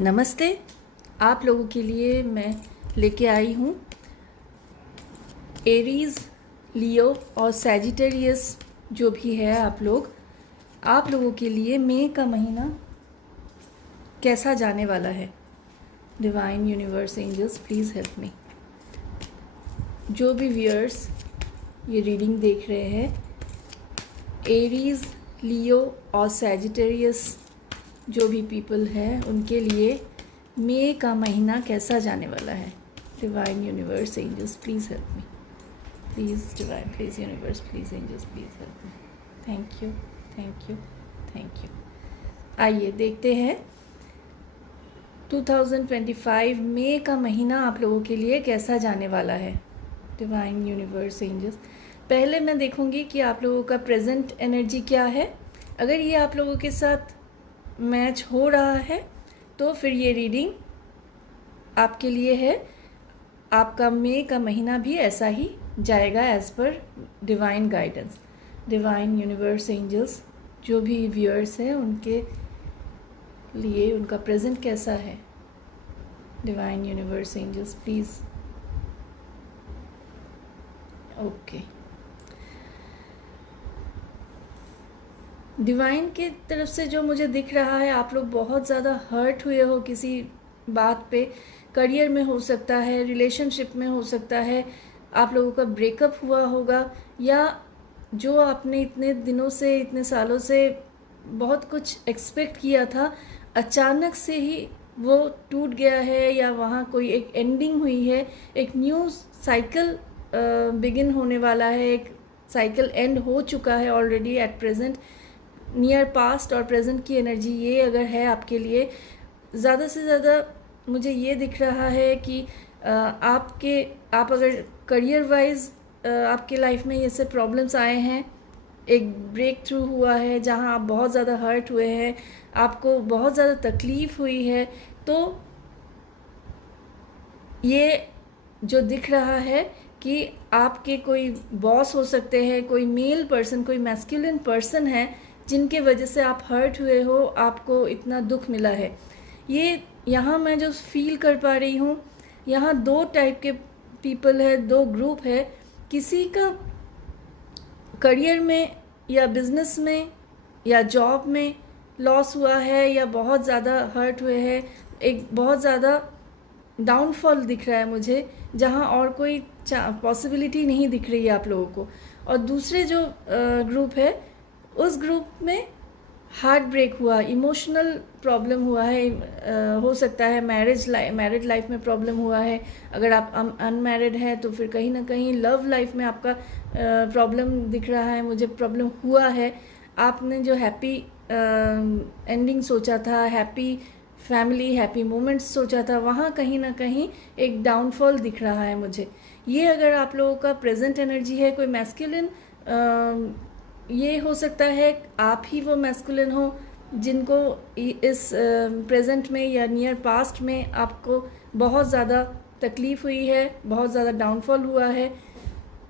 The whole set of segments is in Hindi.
नमस्ते। आप लोगों के लिए मैं लेके आई हूँ एरीज़, लियो और सैजिटेरियस जो भी है आप लोगों के लिए मई का महीना कैसा जाने वाला है। Divine universe angels please help me. जो भी व्यूअर्स ये रीडिंग देख रहे हैं, एरीज़, लियो और सैजिटेरियस जो भी पीपल हैं उनके लिए मई का महीना कैसा जाने वाला है। Divine universe angels please help me. Please divine, please universe, please angels, please help me. Thank you, thank you, thank you. आइए देखते हैं 2025 मई का महीना आप लोगों के लिए कैसा जाने वाला है। डिवाइन यूनिवर्स एंजल्स, पहले मैं देखूंगी कि आप लोगों का प्रेजेंट एनर्जी क्या है। अगर ये आप लोगों के साथ मैच हो रहा है तो फिर ये रीडिंग आपके लिए है। आपका मई का महीना भी ऐसा ही जाएगा as per divine guidance. Divine universe angels जो भी व्यूअर्स हैं उनके लिए उनका प्रेजेंट कैसा है। Divine universe angels please. Okay, divine की तरफ से जो मुझे दिख रहा है, आप लोग बहुत ज़्यादा हर्ट हुए हो किसी बात पे। करियर में हो सकता है, रिलेशनशिप में हो सकता है, आप लोगों का ब्रेकअप हुआ होगा, या जो आपने इतने दिनों से, इतने सालों से बहुत कुछ एक्सपेक्ट किया था, अचानक से ही वो टूट गया है, या वहाँ कोई एक एंडिंग हुई है। एक न्यू साइकिल बिगिन होने वाला है, एक साइकिल एंड हो चुका है already at present. Near past और प्रेजेंट की एनर्जी ये अगर है आपके लिए, ज़्यादा से ज़्यादा मुझे ये दिख रहा है कि आप अगर करियर वाइज आपके लाइफ में ये सब प्रॉब्लम्स आए हैं, एक ब्रेक थ्रू हुआ है जहां आप बहुत ज़्यादा हर्ट हुए हैं, आपको बहुत ज़्यादा तकलीफ़ हुई है, तो ये जो दिख रहा है कि आपके कोई बॉस हो सकते हैं, कोई मेल पर्सन, कोई मैस्कुलिन पर्सन है जिनके वजह से आप हर्ट हुए हो, आपको इतना दुख मिला है। ये यहाँ मैं जो फील कर पा रही हूँ, यहाँ दो टाइप के पीपल है, दो ग्रुप है। किसी का करियर में या बिजनेस में या जॉब में लॉस हुआ है, या बहुत ज़्यादा हर्ट हुए हैं, एक बहुत ज़्यादा डाउनफॉल दिख रहा है मुझे, जहाँ और कोई पॉसिबिलिटी नहीं दिख रही है आप लोगों को। और दूसरे जो ग्रुप है, उस ग्रुप में हार्ट ब्रेक हुआ, इमोशनल प्रॉब्लम हुआ है, हो सकता है मैरिड लाइफ में प्रॉब्लम हुआ है। अगर आप अनमैरिड हैं तो फिर कहीं ना कहीं लव लाइफ में आपका प्रॉब्लम दिख रहा है, मुझे प्रॉब्लम हुआ है। आपने जो हैप्पी एंडिंग सोचा था, हैप्पी फैमिली, हैप्पी मोमेंट्स सोचा था, वहाँ कहीं ना कहीं एक डाउनफॉल दिख रहा है मुझे। ये अगर आप लोगों का प्रेजेंट एनर्जी है, कोई मैस्कुलिन, ये हो सकता है आप ही वो मैस्कुलिन हो जिनको इस प्रेजेंट में या नियर पास्ट में आपको बहुत ज़्यादा तकलीफ़ हुई है, बहुत ज़्यादा डाउनफॉल हुआ है।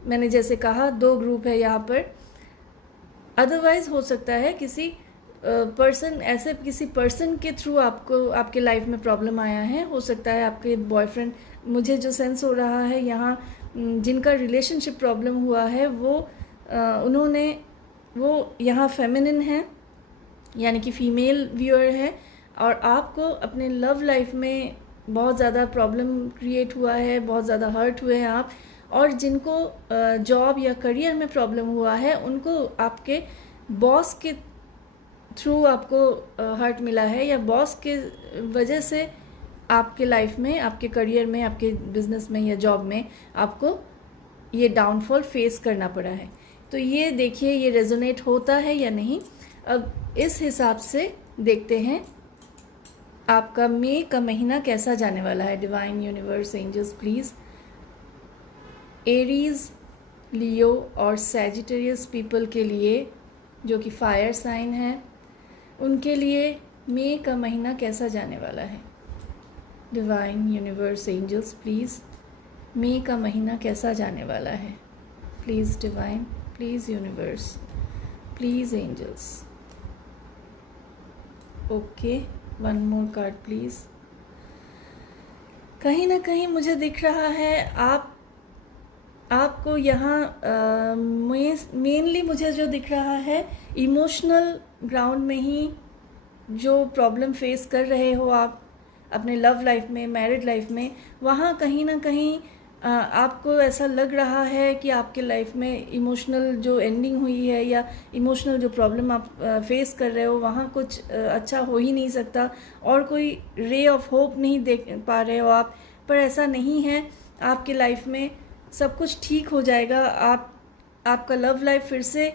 मैंने जैसे कहा दो ग्रुप है यहाँ पर। अदरवाइज़ हो सकता है किसी किसी पर्सन के थ्रू आपको आपके लाइफ में प्रॉब्लम आया है। हो सकता है आपके बॉयफ्रेंड, मुझे जो सेंस हो रहा है यहाँ, जिनका रिलेशनशिप प्रॉब्लम हुआ है, वो यहाँ फेमिनिन है, यानी कि फीमेल व्यूअर है, और आपको अपने लव लाइफ में बहुत ज़्यादा प्रॉब्लम क्रिएट हुआ है, बहुत ज़्यादा हर्ट हुए हैं आप। और जिनको जॉब या करियर में प्रॉब्लम हुआ है, उनको आपके बॉस के थ्रू आपको हर्ट मिला है, या बॉस के वजह से आपके लाइफ में, आपके करियर में, आपके बिजनेस में या जॉब में आपको ये डाउनफॉल फेस करना पड़ा है। तो ये देखिए ये रेजोनेट होता है या नहीं। अब इस हिसाब से देखते हैं आपका मई का महीना कैसा जाने वाला है। Divine universe angels please, Aries, Leo और सैजिटेरियस पीपल के लिए जो कि फायर साइन है, उनके लिए मई का महीना कैसा जाने वाला है। डिवाइन यूनिवर्स एंजल्स प्लीज़, मई का महीना कैसा जाने वाला है। Please divine, please universe, please angels. Okay, one more card please. कहीं ना कहीं मुझे दिख रहा है आपको यहाँ मेनली मुझे जो दिख रहा है, इमोशनल ग्राउंड में ही जो प्रॉब्लम फेस कर रहे हो आप अपने लव लाइफ में, मैरिड लाइफ में, वहाँ कहीं ना कहीं आपको ऐसा लग रहा है कि आपके लाइफ में इमोशनल जो एंडिंग हुई है या इमोशनल जो प्रॉब्लम आप फेस कर रहे हो, वहाँ कुछ अच्छा हो ही नहीं सकता और कोई रे ऑफ होप नहीं देख पा रहे हो आप। पर ऐसा नहीं है, आपके लाइफ में सब कुछ ठीक हो जाएगा। आपका लव लाइफ फिर से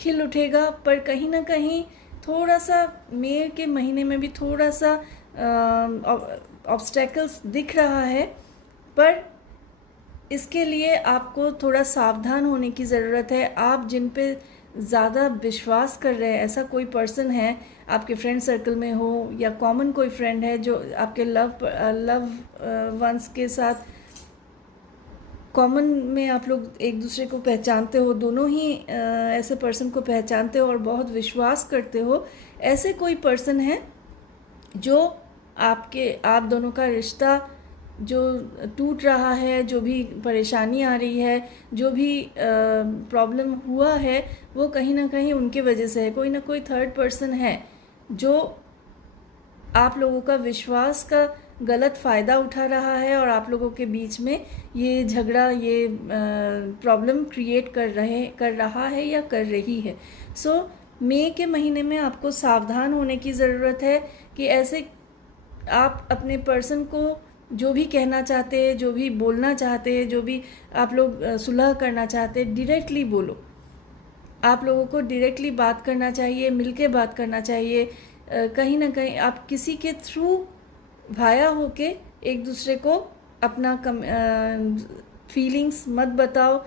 खिल उठेगा। पर कहीं ना कहीं थोड़ा सा मई के महीने में भी थोड़ा सा ऑब्स्टेकल्स दिख रहा है, पर इसके लिए आपको थोड़ा सावधान होने की ज़रूरत है। आप जिन पे ज़्यादा विश्वास कर रहे हैं, ऐसा कोई पर्सन है आपके फ्रेंड सर्कल में हो या कॉमन कोई फ्रेंड है जो आपके लव वंस के साथ कॉमन में आप लोग एक दूसरे को पहचानते हो, दोनों ही ऐसे पर्सन को पहचानते हो और बहुत विश्वास करते हो, ऐसे कोई पर्सन है जो आप दोनों का रिश्ता जो टूट रहा है, जो भी परेशानी आ रही है, जो भी प्रॉब्लम हुआ है, वो कहीं ना कहीं उनके वजह से है। कोई ना कोई थर्ड पर्सन है जो आप लोगों का विश्वास का गलत फ़ायदा उठा रहा है और आप लोगों के बीच में ये झगड़ा, ये प्रॉब्लम क्रिएट कर रहा है या कर रही है। सो मई के महीने में आपको सावधान होने की ज़रूरत है कि ऐसे आप अपने पर्सन को जो भी कहना चाहते हैं, जो भी बोलना चाहते हैं, जो भी आप लोग सुलह करना चाहते हैं, डायरेक्टली बोलो। आप लोगों को डायरेक्टली बात करना चाहिए, मिलके बात करना चाहिए। कहीं ना कहीं आप किसी के थ्रू भाया होके एक दूसरे को अपना फीलिंग्स मत बताओ।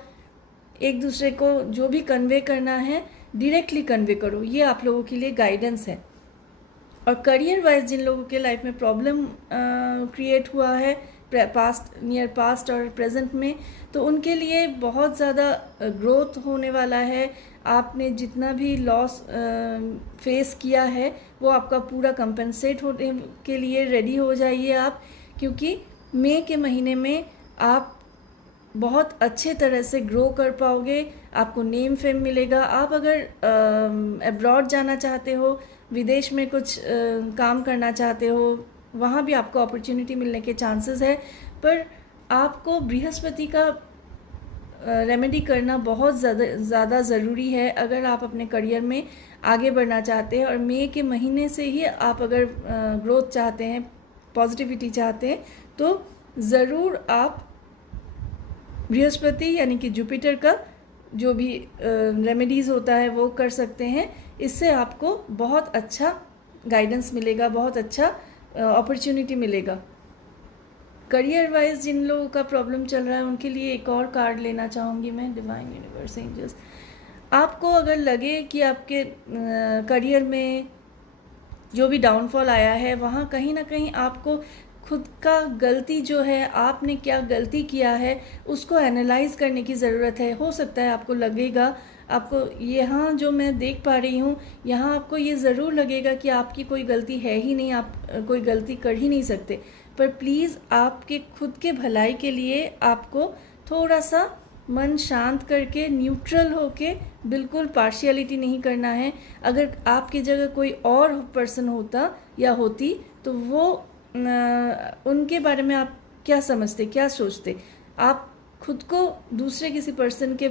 एक दूसरे को जो भी कन्वे करना है डायरेक्टली कन्वे करो। ये आप लोगों के लिए गाइडेंस है। और करियर वाइज जिन लोगों के लाइफ में प्रॉब्लम क्रिएट हुआ है नियर पास्ट और प्रेजेंट में, तो उनके लिए बहुत ज़्यादा ग्रोथ होने वाला है। आपने जितना भी लॉस फेस किया है वो आपका पूरा कंपनसेट होने के लिए रेडी हो जाइए आप, क्योंकि मई के महीने में आप बहुत अच्छे तरह से ग्रो कर पाओगे। आपको नेम फेम मिलेगा। आप अगर अब्रॉड जाना चाहते हो, विदेश में कुछ काम करना चाहते हो, वहाँ भी आपको अपॉर्चुनिटी मिलने के चांसेस है। पर आपको बृहस्पति का रेमेडी करना बहुत ज़्यादा ज़रूरी है अगर आप अपने करियर में आगे बढ़ना चाहते हैं। और मई के महीने से ही आप अगर ग्रोथ चाहते हैं, पॉजिटिविटी चाहते हैं, तो ज़रूर आप बृहस्पति यानी कि जुपिटर का जो भी रेमेडीज़ होता है वो कर सकते हैं। इससे आपको बहुत अच्छा गाइडेंस मिलेगा, बहुत अच्छा अपॉर्चुनिटी मिलेगा। करियर वाइज जिन लोगों का प्रॉब्लम चल रहा है उनके लिए एक और कार्ड लेना चाहूँगी मैं, डिवाइन यूनिवर्स एंजल्स। आपको अगर लगे कि आपके करियर में जो भी डाउनफॉल आया है, वहाँ कहीं ना कहीं आपको खुद का गलती जो है, आपने क्या गलती किया है, उसको एनालाइज करने की ज़रूरत है। हो सकता है आपको लगेगा, आपको यहाँ जो मैं देख पा रही हूँ, यहाँ आपको ये ज़रूर लगेगा कि आपकी कोई गलती है ही नहीं, आप कोई गलती कर ही नहीं सकते। पर प्लीज़ आपके खुद के भलाई के लिए आपको थोड़ा सा मन शांत करके, न्यूट्रल होके, बिल्कुल पार्शियलिटी नहीं करना है। अगर आपकी जगह कोई और पर्सन होता या होती तो वो उनके बारे में आप क्या समझते, क्या सोचते। आप खुद को दूसरे किसी पर्सन के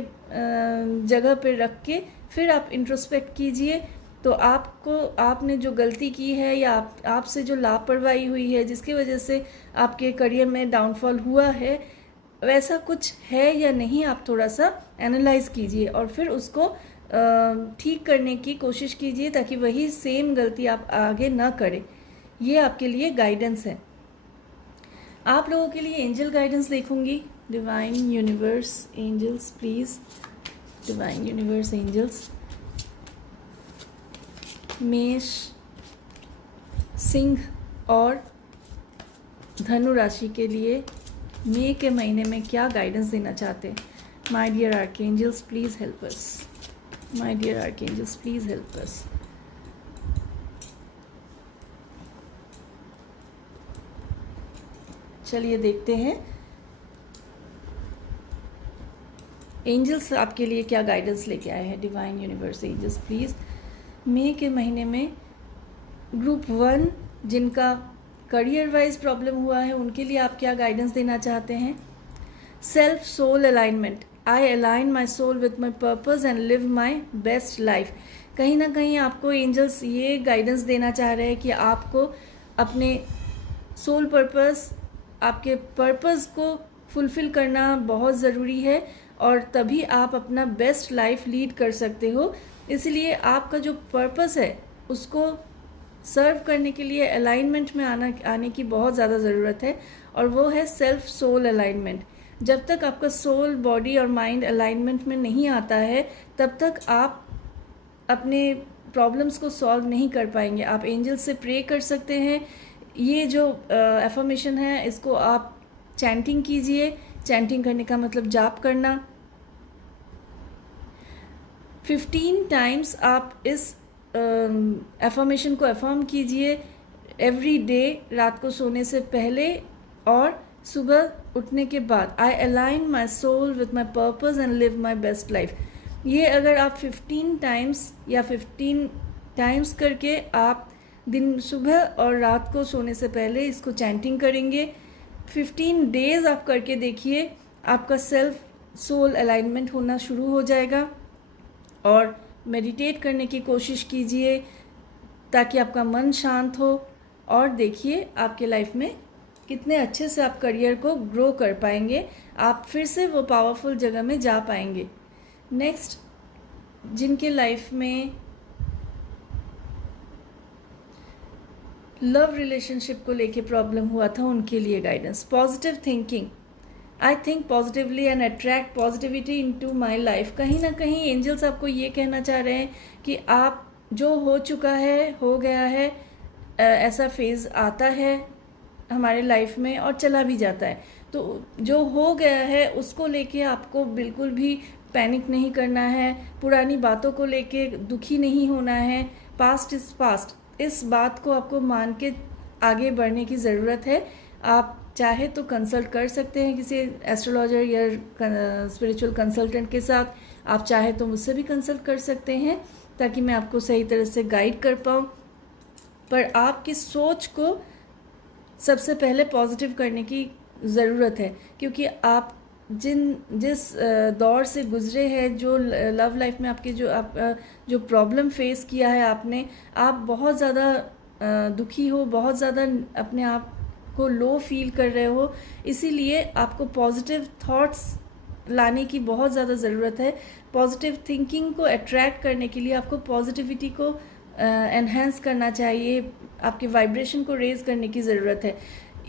जगह पे रख के फिर आप इंट्रोस्पेक्ट कीजिए। तो आपने जो गलती की है या आपसे जो लापरवाही हुई है जिसकी वजह से आपके करियर में डाउनफॉल हुआ है, वैसा कुछ है या नहीं, आप थोड़ा सा एनालाइज कीजिए और फिर उसको ठीक करने की कोशिश कीजिए ताकि वही सेम गलती आप आगे ना करें। ये आपके लिए गाइडेंस है। आप लोगों के लिए एंजल गाइडेंस देखूंगी। Divine universe angels please, divine universe angels, मेष, सिंह और धनु राशि के लिए मई के महीने में क्या गाइडेंस देना चाहते हैं। My dear archangels please help us, my dear archangels please help us. चलिए देखते हैं एंजल्स आपके लिए क्या गाइडेंस लेके आए हैं। डिवाइन यूनिवर्स एंजल्स प्लीज़ मई के महीने में ग्रुप 1 जिनका करियर वाइज प्रॉब्लम हुआ है उनके लिए आप क्या गाइडेंस देना चाहते हैं। Self soul alignment, I align my soul with my purpose and live my best life. कहीं ना कहीं आपको एंजल्स ये गाइडेंस देना चाह रहे हैं कि आपको अपने सोल पर्पस, आपके पर्पस को फुलफ़िल करना बहुत ज़रूरी है और तभी आप अपना बेस्ट लाइफ लीड कर सकते हो। इसलिए आपका जो पर्पस है उसको सर्व करने के लिए अलाइनमेंट में आने की बहुत ज़्यादा ज़रूरत है और वो है सेल्फ सोल अलाइनमेंट। जब तक आपका सोल, बॉडी और माइंड अलाइनमेंट में नहीं आता है तब तक आप अपने प्रॉब्लम्स को सॉल्व नहीं कर पाएंगे। आप एंजल से प्रे कर सकते हैं। ये जो एफर्मेशन है इसको आप चैंटिंग कीजिए। चैंटिंग करने का मतलब जाप करना। 15 टाइम्स आप इस एफर्मेशन को एफर्म कीजिए एवरी डे, रात को सोने से पहले और सुबह उठने के बाद। I align my soul with my purpose and live my best life. ये अगर आप 15 टाइम्स या 15 टाइम्स करके आप दिन, सुबह और रात को सोने से पहले इसको चैंटिंग करेंगे, 15 डेज़ आप करके देखिए, आपका सेल्फ सोल अलाइनमेंट होना शुरू हो जाएगा। और मेडिटेट करने की कोशिश कीजिए ताकि आपका मन शांत हो और देखिए आपके लाइफ में कितने अच्छे से आप करियर को ग्रो कर पाएंगे। आप फिर से वो पावरफुल जगह में जा पाएंगे। नेक्स्ट, जिनके लाइफ में लव रिलेशनशिप को लेके प्रॉब्लम हुआ था उनके लिए guidance. Positive thinking, I think positively and attract positivity into my life. कहीं ना कहीं एंजल्स आपको ये कहना चाह रहे हैं कि आप जो हो चुका है, हो गया है, ऐसा फेज़ आता है हमारे लाइफ में और चला भी जाता है। तो जो हो गया है उसको लेके आपको बिल्कुल भी पैनिक नहीं करना है, पुरानी बातों को लेके दुखी नहीं होना है। पास्ट इज़ पास्ट, इस बात को आपको मान के आगे बढ़ने की ज़रूरत है। आप चाहे तो कंसल्ट कर सकते हैं किसी एस्ट्रोलॉजर या स्पिरिचुअल कंसल्टेंट के साथ। आप चाहे तो मुझसे भी कंसल्ट कर सकते हैं ताकि मैं आपको सही तरह से गाइड कर पाऊँ। पर आपकी सोच को सबसे पहले पॉजिटिव करने की ज़रूरत है, क्योंकि आप जिस दौर से गुजरे हैं, जो लव लाइफ में आपके जो प्रॉब्लम फेस किया है आपने, आप बहुत ज़्यादा दुखी हो, बहुत ज़्यादा अपने आप को लो फील कर रहे हो। इसीलिए आपको पॉजिटिव थॉट्स लाने की बहुत ज़्यादा ज़रूरत है। पॉजिटिव थिंकिंग को अट्रैक्ट करने के लिए आपको पॉजिटिविटी को एनहेंस करना चाहिए, आपके वाइब्रेशन को रेज करने की ज़रूरत है।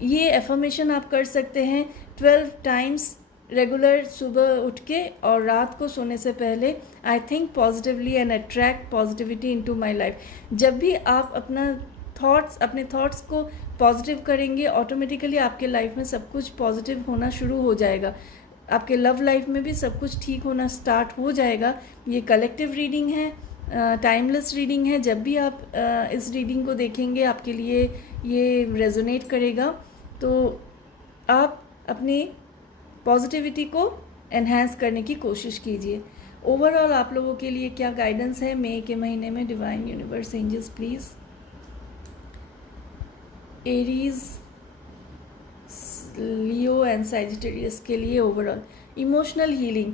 ये एफर्मेशन आप कर सकते हैं 12 टाइम्स रेगुलर, सुबह उठ के और रात को सोने से पहले। I think positively and attract positivity into my life. जब भी आप अपने थॉट्स को पॉजिटिव करेंगे, ऑटोमेटिकली आपके लाइफ में सब कुछ पॉजिटिव होना शुरू हो जाएगा। आपके लव लाइफ में भी सब कुछ ठीक होना स्टार्ट हो जाएगा। ये कलेक्टिव रीडिंग है, टाइमलेस रीडिंग है। जब भी आप इस रीडिंग को देखेंगे आपके लिए ये रेजोनेट करेगा। तो आप अपनी पॉजिटिविटी को एनहांस करने की कोशिश कीजिए। ओवरऑल आप लोगों के लिए क्या गाइडेंस है मई के महीने में? Divine universe angels please. Aries, Leo and Sagittarius के लिए ओवरऑल इमोशनल हीलिंग।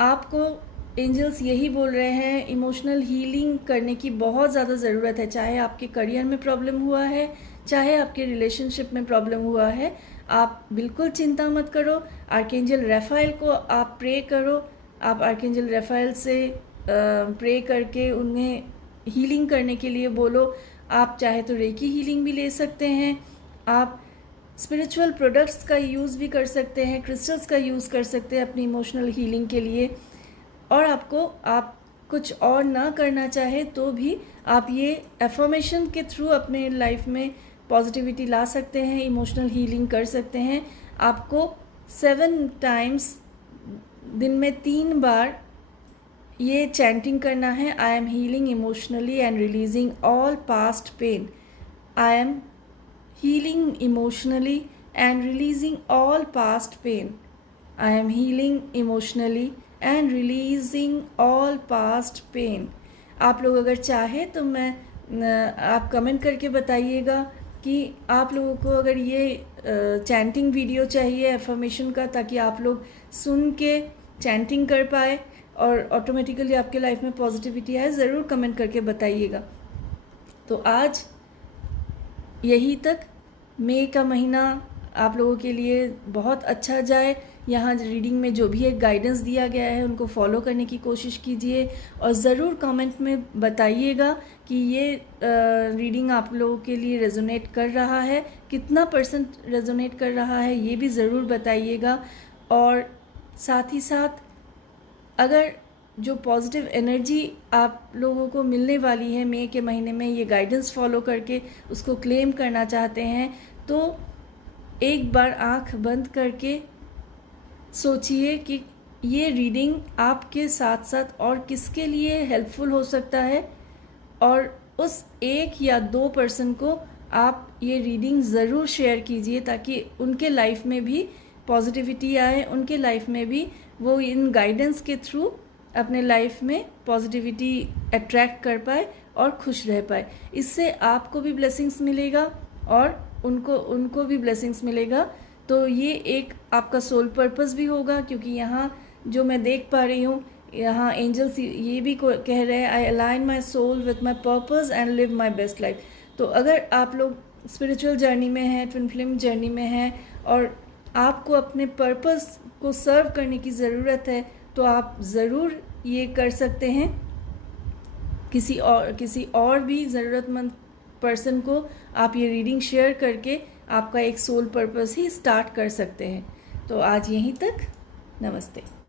आपको एंजल्स यही बोल रहे हैं, इमोशनल हीलिंग करने की बहुत ज़्यादा ज़रूरत है। चाहे आपके करियर में प्रॉब्लम हुआ है, चाहे आपके रिलेशनशिप में प्रॉब्लम हुआ है, आप बिल्कुल चिंता मत करो। आर्कएंजल रफाएल को आप प्रे करो। आप आर्कएंजल रफाएल से प्रे करके उन्हें हीलिंग करने के लिए बोलो। आप चाहे तो रेकी हीलिंग भी ले सकते हैं। आप स्पिरिचुअल प्रोडक्ट्स का यूज़ भी कर सकते हैं, क्रिस्टल्स का यूज़ कर सकते हैं अपनी इमोशनल हीलिंग के लिए। और आप कुछ और ना करना चाहे तो भी आप ये एफर्मेशन के थ्रू अपने लाइफ में पॉजिटिविटी ला सकते हैं, इमोशनल हीलिंग कर सकते हैं। आपको 7 टाइम्स दिन में 3 बार ये चैंटिंग करना है। I am healing emotionally and releasing all past pain. I am healing emotionally and releasing all past pain. I am healing emotionally and releasing all past pain. आप लोग अगर चाहे तो आप कमेंट करके बताइएगा कि आप लोगों को अगर ये चैंटिंग वीडियो चाहिए एफर्मेशन का, ताकि आप लोग सुन के चैंटिंग कर पाए और ऑटोमेटिकली आपके लाइफ में पॉजिटिविटी आए। ज़रूर कमेंट करके बताइएगा। तो आज यही तक। मई का महीना आप लोगों के लिए बहुत अच्छा जाए। यहाँ रीडिंग में जो भी एक गाइडेंस दिया गया है उनको फॉलो करने की कोशिश कीजिए और ज़रूर कमेंट में बताइएगा कि ये रीडिंग आप लोगों के लिए रेजोनेट कर रहा है, कितना परसेंट रेजोनेट कर रहा है ये भी ज़रूर बताइएगा। और साथ ही साथ अगर जो पॉजिटिव एनर्जी आप लोगों को मिलने वाली है मई के महीने में, ये गाइडेंस फॉलो करके उसको क्लेम करना चाहते हैं, तो एक बार आंख बंद करके सोचिए कि ये रीडिंग आपके साथ साथ और किसके लिए हेल्पफुल हो सकता है, और उस एक या दो पर्सन को आप ये रीडिंग ज़रूर शेयर कीजिए ताकि उनके लाइफ में भी पॉजिटिविटी आए, उनके लाइफ में भी वो इन गाइडेंस के थ्रू अपने लाइफ में पॉजिटिविटी अट्रैक्ट कर पाए और खुश रह पाए। इससे आपको भी ब्लेसिंग्स मिलेगा और उनको भी ब्लेसिंग्स मिलेगा। तो ये एक आपका सोल पर्पस भी होगा, क्योंकि यहाँ जो मैं देख पा रही हूँ, यहाँ एंजल्स ये भी कह रहे हैं, I align my soul with my purpose and live my best life. तो अगर आप लोग स्पिरिचुअल जर्नी में हैं, ट्विन फ्लेम जर्नी में हैं और आपको अपने पर्पस को सर्व करने की ज़रूरत है, तो आप ज़रूर ये कर सकते हैं। किसी और भी ज़रूरतमंद पर्सन को आप ये रीडिंग शेयर करके आपका एक सोल पर्पस ही स्टार्ट कर सकते हैं। तो आज यहीं तक। नमस्ते।